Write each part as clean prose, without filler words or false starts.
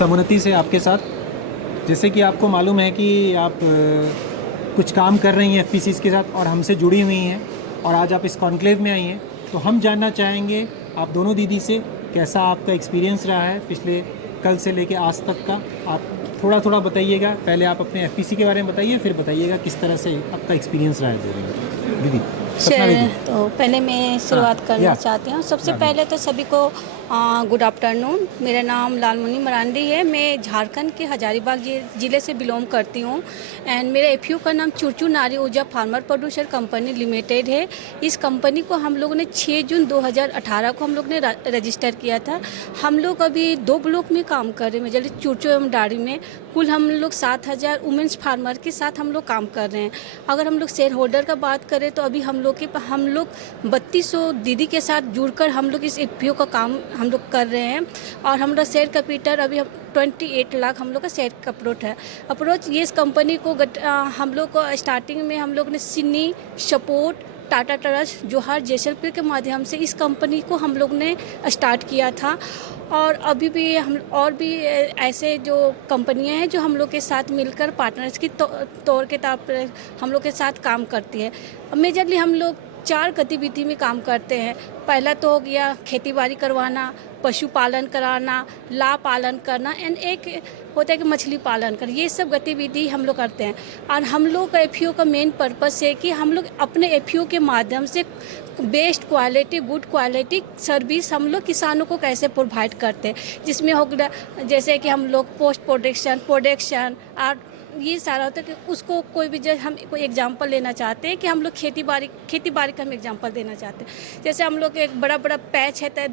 समोन्नति से आपके साथ, जैसे कि आपको मालूम है कि आप कुछ काम कर रही हैं एफपीसीज़ के साथ और हमसे जुड़ी हुई हैं और आज आप इस कॉन्क्लेव में आई हैं, तो हम जानना चाहेंगे आप दोनों दीदी से कैसा आपका एक्सपीरियंस रहा है पिछले कल से लेके आज तक का। आप थोड़ा थोड़ा बताइएगा, पहले आप अपने एफपीसी के बारे में बताइए, फिर बताइएगा किस तरह से आपका एक्सपीरियंस रहा है दीदी। सपना दीदी। तो पहले मैं शुरुआत करना या। चाहती हूँ। सबसे पहले तो सभी को गुड आफ्टरनून। मेरा नाम लालमुनी मरांडी है। मैं झारखंड के हजारीबाग ज़िले से बिलोंग करती हूँ एंड मेरे एफयू का नाम चुरचू नारी ऊर्जा फार्मर प्रोड्यूसर कंपनी लिमिटेड है। इस कंपनी को हम लोगों ने 6 जून 2018 को हम लोग ने रजिस्टर किया था। हम लोग अभी 2 ब्लॉक में काम कर रहे हैं, जैसे चुरचू एवं डारी में। कुल हम लोग 7000 वुमेंस फार्मर के साथ हम लोग काम कर रहे हैं। अगर हम लोग शेयर होल्डर का बात करें तो अभी हम लोग 3200 दीदी के साथ जुड़कर हम लोग इस एफपीओ का काम हम लोग कर रहे हैं और हमारा शेयर कैपिटल अभी 28 लाख हम लोग का शेयर अप्रोच ये इस कंपनी को हम लोग को स्टार्टिंग में हम लोग ने सिडनी, सपोर्ट, टाटा ट्रस्ट, जोहार, जैसलमेर के माध्यम से इस कंपनी को हम लोग ने स्टार्ट किया था। और अभी भी हम और भी ऐसे जो कंपनियां हैं जो हम लोग के साथ मिलकर पार्टनर्स की तौर के तौर पर हम लोग के साथ काम करती है। मेजरली हम लोग 4 गतिविधि में काम करते हैं। पहला तो हो गया खेतीबाड़ी करवाना, पशुपालन कराना, लाभ पालन करना एंड एक होता है कि मछली पालन कर, ये सब गतिविधि हम लोग करते हैं। और हम लोग का एफपीओ का मेन पर्पस है कि हम लोग अपने एफपीओ के माध्यम से best quality, good quality service हम लोग किसानों को कैसे प्रोवाइड करते हैं, जिसमें हो गया जैसे कि हम लोग पोस्ट प्रोडक्शन और ये सारा होता है कि उसको कोई भी जब हम कोई एग्जांपल लेना चाहते हैं कि हम लोग खेती बाड़ी का हम एग्जांपल देना चाहते हैं। जैसे हम लोग एक बड़ा पैच है तो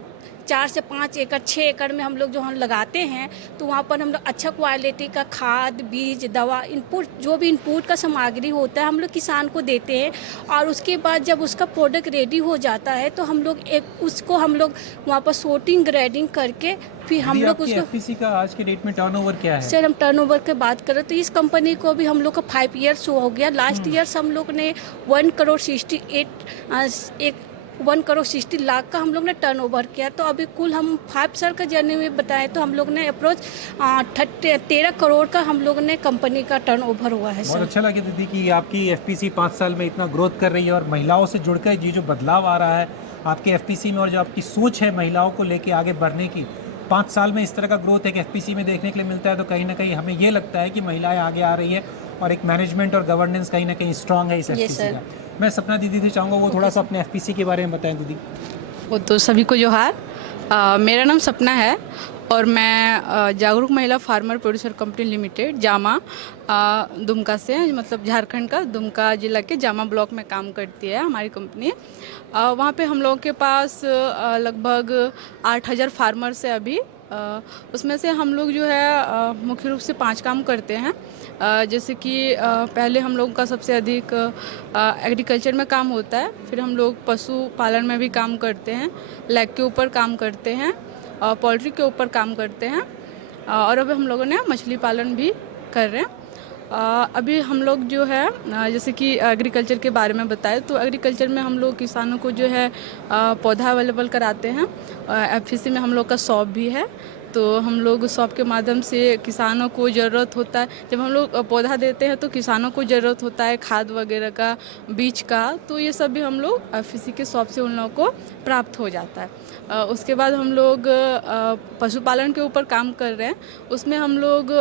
4 से 5 एकड़ 6 एकड़ में हम लोग जो हम लगाते हैं तो वहाँ पर हम लोग अच्छा क्वालिटी का खाद, बीज, दवा, इनपुट जो भी इनपुट का सामग्री होता है हम लोग किसान को देते हैं। और उसके बाद जब उसका प्रोडक्ट रेडी हो जाता है तो हम लोग उसको हम लोग वहाँ पर सोर्टिंग ग्रेडिंग करके फिर हम लोग उसको एफपीसी का आज के डेट में टर्नओवर क्या है? सर हम टर्नओवर की बात करें तो इस कंपनी को भी हम लोग का 5 ईयर्स हो गया। लास्ट ईयर्स हम लोग ने 1 करोड़ 60 लाख का हम लोग ने टर्नओवर किया। तो अभी कुल हम 5 साल का जर्नी में बताएं तो हम लोग ने अप्रोच 13 करोड़ का हम लोग ने कंपनी का टर्नओवर हुआ है। बहुत अच्छा लगे दीदी कि आपकी एफपीसी 5 साल में इतना ग्रोथ कर रही है और महिलाओं से जुड़कर ये जो बदलाव आ रहा है आपके एफपीसी में और जो आपकी सोच है महिलाओं को लेके आगे बढ़ने की, 5 साल में इस तरह का ग्रोथ एक एफपीसी में देखने के लिए मिलता है तो कहीं ना कहीं हमें ये लगता है कि महिलाएं आगे आ रही है और एक मैनेजमेंट और गवर्नेंस कहीं ना कहीं स्ट्रांग है इस एफपीसी का। मैं सपना दीदी से चाहूँगा वो थोड़ा सा अपने एफपीसी के बारे में बताएं दीदी। वो तो सभी को जोहार। मेरा नाम सपना है और मैं जागरूक महिला farmer producer company limited Jama Dumka से, मतलब झारखंड का दुमका जिला के जामा ब्लॉक में काम करती है हमारी कंपनी। वहाँ पे हम लोगों के पास लगभग 8000 फार्मर्स है अभी। उसमें से हम लोग जो है मुख्य रूप से 5 काम करते हैं। जैसे कि पहले हम लोगों का सबसे अधिक एग्रीकल्चर में काम होता है, फिर हम लोग पशु पालन में भी काम करते हैं, लैग के ऊपर काम करते हैं, पोल्ट्री के ऊपर काम करते हैं और अभी हम लोगों ने मछली पालन भी कर रहे हैं। अभी हम लोग जो है जैसे कि एग्रीकल्चर के बारे में बताएं तो एग्रीकल्चर में हम लोग किसानों को जो है पौधा अवेलेबल कराते हैं। एफपीसी में हम लोग का शॉप भी है, तो हम लोग शॉप के माध्यम से किसानों को ज़रूरत होता है, जब हम लोग पौधा देते हैं तो किसानों को ज़रूरत होता है खाद वगैरह का, बीज का, तो ये सब भी हम लोग एफपीसी के शॉप से उन लोगों को प्राप्त हो जाता है। उसके बाद हम लोग पशुपालन के ऊपर काम कर रहे हैं। उसमें हम लोग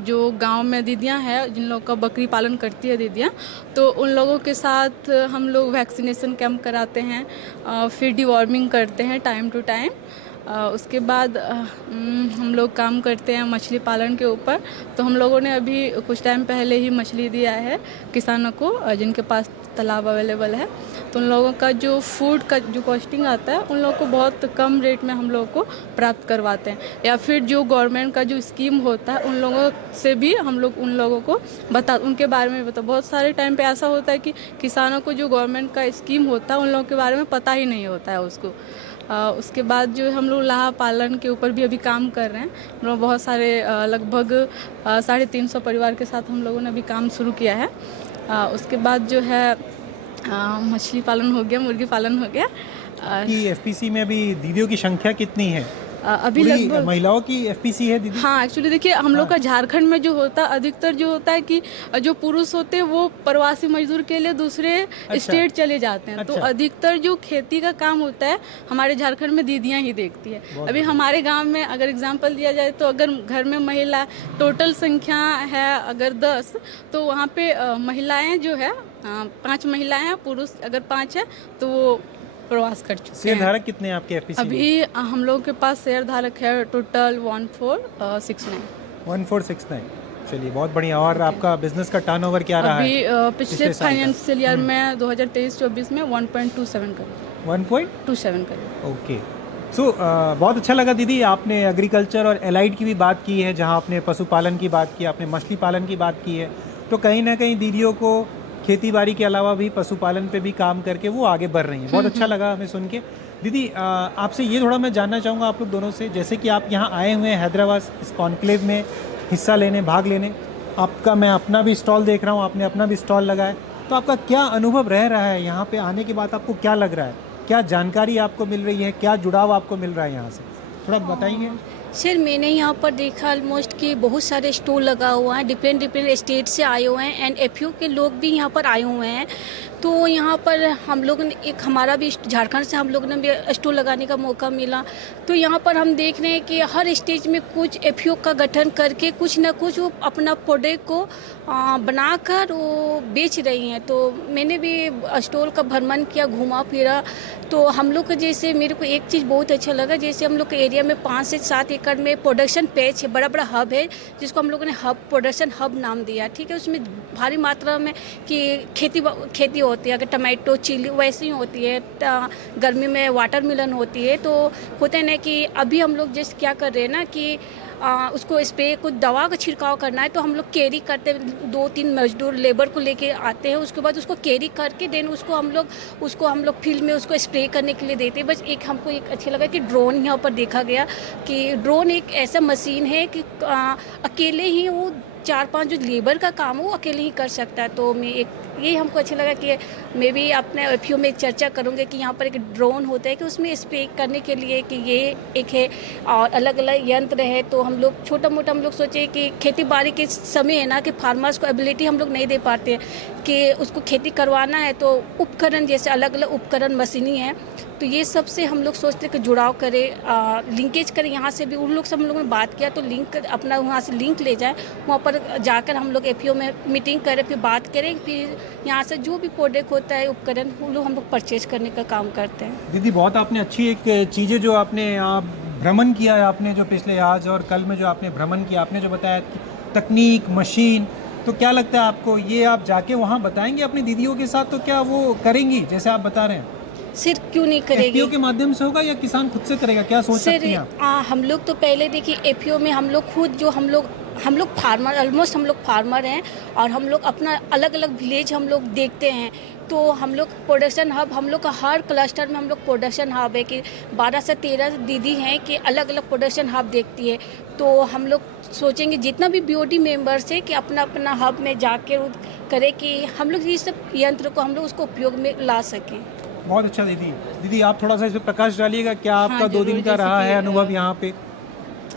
जो गांव में दीदियां हैं जिन लोगों का बकरी पालन करती है दीदियां, तो उन लोगों के साथ हम लोग वैक्सीनेशन कैंप कराते हैं, फिर डिवॉर्मिंग करते हैं टाइम टू टाइम। उसके बाद हम लोग काम करते हैं मछली पालन के ऊपर। तो हम लोगों ने अभी कुछ टाइम पहले ही मछली दिया है किसानों को जिनके पास तालाब अवेलेबल है। तो उन लोगों का जो फूड का जो कॉस्टिंग आता है उन लोगों को बहुत कम रेट में हम लोगों को प्राप्त करवाते हैं, या फिर जो गवर्नमेंट का जो स्कीम होता है उन लोगों से भी हम लोग उन लोगों को उनके बारे में बता। बहुत सारे टाइम पे ऐसा होता है कि किसानों को जो गवर्नमेंट का स्कीम होता है उन लोगों के बारे में पता ही नहीं होता है उसको। उसके बाद जो हम लोग लाह पालन के ऊपर भी अभी काम कर रहे हैं। हम लोग बहुत सारे लगभग 350 परिवार के साथ हम लोगों ने अभी काम शुरू किया है। उसके बाद जो है मछली पालन हो गया, मुर्गी पालन हो गया। कि एफपीसी में अभी दीदियों की संख्या कितनी है? अभी पूरी लगभग महिलाओं की एफपीसी है दीदी? हाँ, एक्चुअली देखिए हम लोग का झारखंड में जो होता है अधिकतर जो होता है कि जो पुरुष होते हैं वो प्रवासी मजदूर के लिए दूसरे स्टेट चले जाते हैं, तो अच्छा। अधिकतर जो खेती का काम होता है हमारे झारखंड में दीदियां ही देखती है। अभी हमारे गांव में अगर एग्जांपल दिया जाए तो अगर घर में महिला टोटल संख्या है अगर 10, तो वहाँ पे महिलाएं जो है 5 महिलाएं हैं, पुरुष अगर 5 है तो वो प्रवास कर चुके हैं। शेयर धारक कितने हैं आपके एफपीसी? अभी हम लोगों के पास शेयर धारक है टोटल 1469। 1469। चलिए बहुत बढ़िया। और आपका बिजनेस का टर्नओवर क्या रहा अभी है? पिछले फाइनेंशियल ईयर में 2023-24 में 1.27 करोड़ 1.27 करोड़। ओके। सो बहुत अच्छा लगा दीदी, आपने एग्रीकल्चर और एलाइड की भी बात की है, जहां आपने पशुपालन की बात की, आपने मछली पालन की बात की है। तो कहीं ना कहीं दीदियों को खेती बाड़ी के अलावा भी पशुपालन पे भी काम करके वो आगे बढ़ रही हैं। बहुत अच्छा लगा हमें सुन के। दीदी आपसे ये थोड़ा मैं जानना चाहूँगा आप लोग दोनों से, जैसे कि आप यहाँ आए हुए हैं हैदराबाद इस कॉन्क्लेव में हिस्सा लेने, भाग लेने, आपका मैं अपना भी स्टॉल देख रहा हूँ, आपने अपना भी स्टॉल लगाया, तो आपका क्या अनुभव रह रहा है यहाँ पे आने के बाद? आपको क्या लग रहा है, क्या जानकारी आपको मिल रही है, क्या जुड़ाव आपको मिल रहा है यहाँ से, थोड़ा बताइए। सर मैंने यहाँ पर देखा ऑलमोस्ट कि बहुत सारे स्टॉल लगा हुआ है, डिफरेंट स्टेट से आए हुए हैं एंड एफयू के लोग भी यहाँ पर आए हुए हैं। तो यहाँ पर हम लोग ने एक हमारा भी झारखंड से हम लोग ने भी स्टॉल लगाने का मौका मिला। तो यहाँ पर हम देख रहे हैं कि हर स्टेज में कुछ एफयू का गठन करके कुछ ना कुछ वो अपना प्रोडक्ट को बनाकर वो बेच रही हैं। तो मैंने भी स्टॉल का भ्रमण किया, घूमा फिरा। तो हम लोग को जैसे मेरे को एक चीज़ बहुत अच्छा लगा, जैसे हम लोग के एरिया में 5 से 7 एकड़ में प्रोडक्शन पैच है, बड़ा बड़ा हब है, जिसको हम लोगों ने हब प्रोडक्शन हब नाम दिया। ठीक है, उसमें भारी मात्रा में कि खेती होती है, अगर टमाटो चिली वैसे ही होती है, गर्मी में वाटरमेलन होती है। तो होता है ना कि अभी हम लोग जैसे क्या कर रहे हैं ना कि उसको स्प्रे कुछ दवा का छिड़काव करना है, तो हम लोग कैरी करते हैं, 2-3 मजदूर लेबर को लेके आते हैं, उसके बाद उसको कैरी करके देन उसको हम लोग फील्ड में उसको स्प्रे करने के लिए देते हैं। बस एक हमको एक अच्छा लगा कि ड्रोन यहाँ पर देखा गया कि ड्रोन एक ऐसा मशीन है कि अकेले ही वो 4-5 जो लेबर का काम है वो अकेले ही कर सकता है। तो मैं एक ये हमको अच्छा लगा कि मैं भी अपने एफयू में चर्चा करूँगी कि यहाँ पर एक ड्रोन होता है कि उसमें स्प्रे करने के लिए कि ये एक है और अलग अलग यंत्र है। तो हम लोग छोटा मोटा हम लोग सोचे कि खेती बाड़ी के समय है ना कि फार्मर्स को एबिलिटी हम लोग नहीं दे पाते कि उसको खेती करवाना है, तो उपकरण जैसे अलग अलग उपकरण मशीनी है, तो ये सब से हम लोग सोचते हैं कि जुड़ाव करें, लिंकेज करें। यहाँ से भी उन लोग से हम लोगों ने बात किया, तो लिंक अपना वहाँ से लिंक ले जाए, वहाँ पर जाकर हम लोग एफयू में मीटिंग करें, फिर बात करें, फिर यहाँ से जो भी प्रोडक्ट होता है उपकरण वो लोग हम लोग परचेज करने का काम करते हैं। दीदी बहुत आपने अच्छी एक चीज़ें जो आपने भ्रमण किया है, आपने जो पिछले आज और कल में जो आपने भ्रमण किया, आपने जो बताया तकनीक मशीन, तो क्या लगता है आपको ये आप जाके वहाँ बताएंगे अपनी दीदियों के साथ, तो क्या वो करेंगी जैसे आप बता रहे हैं? सिर्फ क्यों नहीं करेगी? एफपीओ के माध्यम से होगा या किसान खुद से करेगा, क्या सोच सकती हैं आप? हम लोग तो पहले देखिए एफपीओ में हम लोग खुद जो हम लोग फार्मर ऑलमोस्ट हम लोग फार्मर हैं और हम लोग अपना अलग अलग विलेज हम लोग देखते हैं। तो हम लोग प्रोडक्शन हब हम लोग का हर क्लस्टर में हम लोग प्रोडक्शन हब है कि 12 से 13 दीदी हैं कि अलग अलग प्रोडक्शन हब देखती है। तो हम लोग सोचेंगे जितना भी बीओडी मेंबर्स है कि अपना अपना हब में जाके करें कि हम लोग ये सब यंत्र को हम लोग उसको उपयोग में ला सकें। बहुत अच्छा दीदी आप थोड़ा सा इस पर प्रकाश डालिएगा, क्या आपका 2 दिन का जैसे रहा कि, है अनुभव यहाँ पे?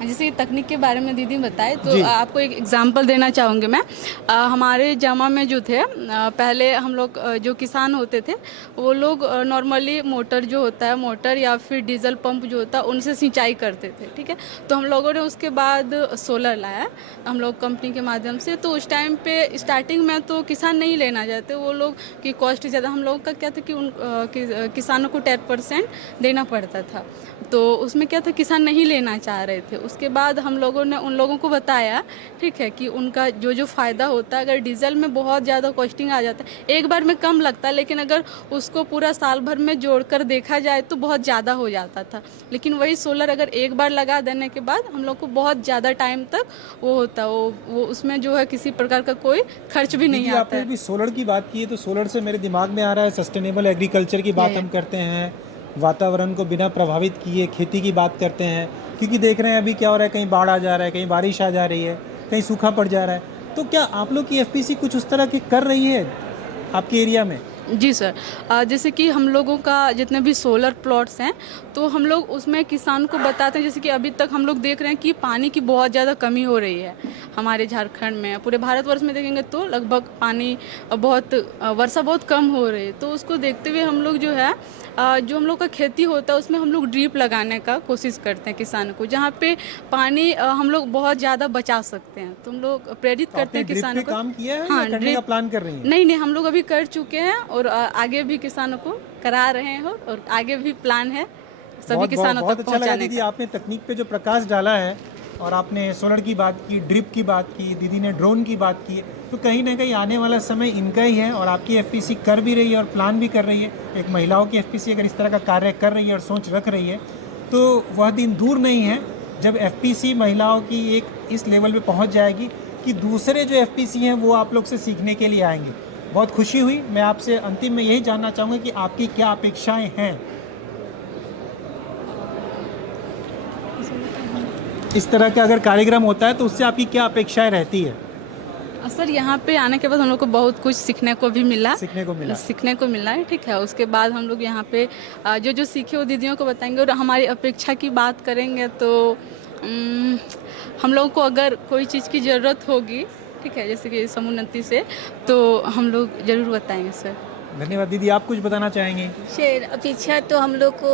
जैसे कि तकनीक के बारे में दीदी बताए, तो आपको एक एग्जांपल देना चाहूँगी मैं। हमारे जामा में जो थे पहले हम लोग जो किसान होते थे वो लोग नॉर्मली मोटर जो होता है, मोटर या फिर डीजल पंप जो होता है उनसे सिंचाई करते थे। ठीक है, तो हम लोगों ने उसके बाद सोलर लाया हम लोग कंपनी के माध्यम से। तो उस टाइम पे स्टार्टिंग में तो किसान नहीं लेना चाहते, वो लोग की कॉस्ट ज़्यादा, हम लोगों का क्या था कि किसानों को 10% देना पड़ता था, तो उसमें क्या था किसान नहीं लेना चाह रहे थे। उसके बाद हम लोगों ने उन लोगों को बताया, ठीक है, कि उनका जो फ़ायदा होता है, अगर डीजल में बहुत ज़्यादा कॉस्टिंग आ जाता है, एक बार में कम लगता है, लेकिन अगर उसको पूरा साल भर में जोड़कर देखा जाए तो बहुत ज़्यादा हो जाता था। लेकिन वही सोलर अगर एक बार लगा देने के बाद हम लोग को बहुत ज़्यादा टाइम तक वो होता, वो उसमें जो है किसी प्रकार का कोई खर्च भी नहीं आता है। आपने भी सोलर की बात की है, तो सोलर से मेरे दिमाग में आ रहा है सस्टेनेबल एग्रीकल्चर की बात हम करते हैं, वातावरण को बिना प्रभावित किए खेती की बात करते हैं, क्योंकि देख रहे हैं अभी क्या हो रहा है, कहीं बाढ़ आ जा रहा है, कहीं बारिश आ जा रही है, कहीं सूखा पड़ जा रहा है। तो क्या आप लोग की एफपीसी कुछ उस तरह की कर रही है आपके एरिया में? जी सर, जैसे कि हम लोगों का जितने भी सोलर प्लॉट्स हैं तो हम लोग उसमें किसान को बताते हैं, जैसे कि अभी तक हम लोग देख रहे हैं कि पानी की बहुत ज़्यादा कमी हो रही है हमारे झारखंड में। पूरे भारतवर्ष में देखेंगे तो लगभग पानी बहुत वर्षा बहुत कम हो रही है। तो उसको देखते हुए हम लोग जो है जो हम लोग का खेती होता है उसमें हम लोग ड्रिप लगाने का कोशिश करते हैं किसानों को, जहाँ पे पानी हम लोग बहुत ज़्यादा बचा सकते हैं। तो हम लोग प्रेरित तो करते आपने हैं ड्रिप किसानों पे को। काम किया है हाँ, या करने का ड्रिप प्लान कर रही हैं? नहीं नहीं, हम लोग अभी कर चुके हैं और आगे भी किसानों को करा रहे हैं और आगे भी प्लान है सभी किसानों बहुत तक अच्छा लगा पहुंचाने दीदी, का। आपने तकनीक पे जो प्रकाश डाला है और आपने सोलर की बात की, ड्रिप की बात की, दीदी ने ड्रोन की बात की, तो कहीं ना कहीं आने वाला समय इनका ही है और आपकी एफपीसी कर भी रही है और प्लान भी कर रही है। एक महिलाओं की एफपीसी अगर इस तरह का कार्य कर रही है और सोच रख रही है तो वह दिन दूर नहीं है जब एफपीसी महिलाओं की एक इस लेवल पे पहुंच जाएगी कि दूसरे जो एफपीसी हैं वो आप लोग से सीखने के लिए आएंगे। बहुत खुशी हुई। मैं आपसे अंतिम में यही जानना चाहूँगा कि आपकी क्या अपेक्षाएं हैं इस तरह का अगर कार्यक्रम होता है तो उससे आपकी क्या अपेक्षाएं रहती है? सर, यहाँ पे आने के बाद हम लोग को बहुत कुछ सीखने को भी मिला। सीखने को मिला है, ठीक है। उसके बाद हम लोग यहाँ पे जो जो सीखे वो दीदियों को बताएंगे और हमारी अपेक्षा की बात करेंगे तो हम लोगों को अगर कोई चीज़ की ज़रूरत होगी, ठीक है, जैसे कि समुन्नति से, तो हम लोग ज़रूर बताएंगे सर। धन्यवाद दीदी, आप कुछ बताना चाहेंगे? शेर अपेक्षा तो हम लोग को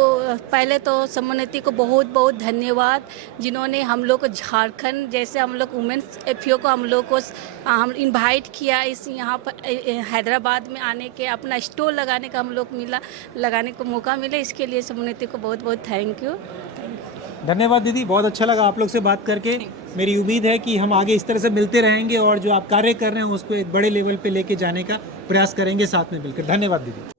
पहले तो समोन्नति को बहुत बहुत धन्यवाद, जिन्होंने हम लोग को झारखंड जैसे हम लोग वुमेन्स एफपीओ को हम लोग को हम इनवाइट किया इस यहाँ पर हैदराबाद में आने के, अपना स्टॉल लगाने का हम लोग लगाने को मौका मिला। इसके लिए समोन्नति को बहुत बहुत थैंक यू। धन्यवाद दीदी, बहुत अच्छा लगा आप लोग से बात करके। मेरी उम्मीद है कि हम आगे इस तरह से मिलते रहेंगे और जो आप कार्य कर रहे हैं उसको एक बड़े लेवल पे लेके जाने का प्रयास करेंगे साथ में मिलकर। धन्यवाद दीदी।